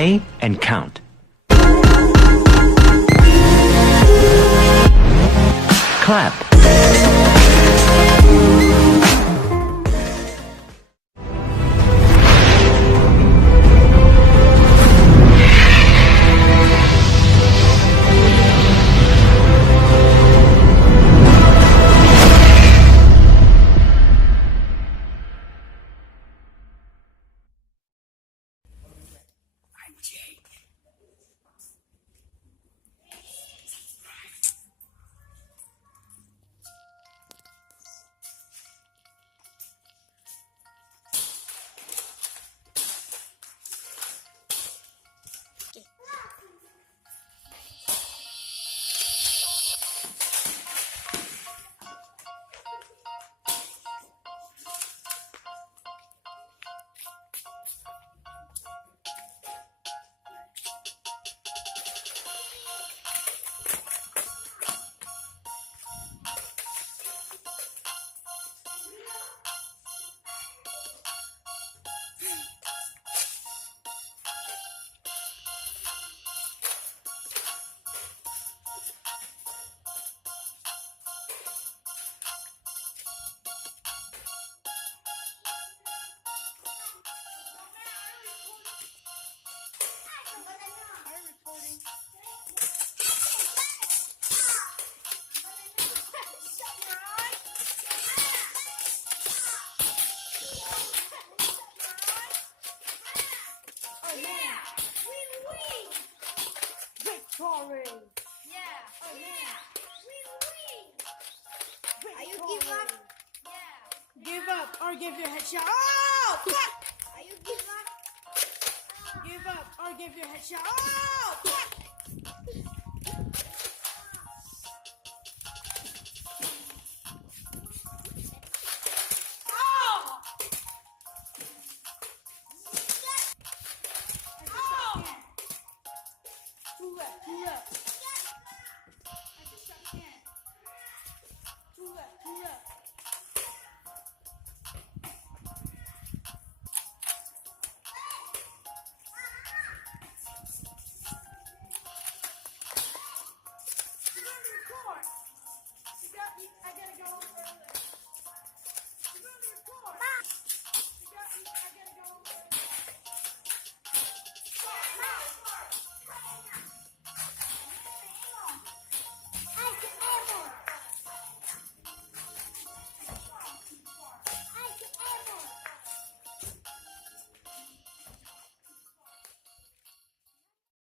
Play and count. Clap. Victory! Yeah. Oh yeah! Are you give up? Yeah. Give up or give you a headshot. Oh! Fuck! Are you give up? Give up or give you a headshot. Oh! Fuck!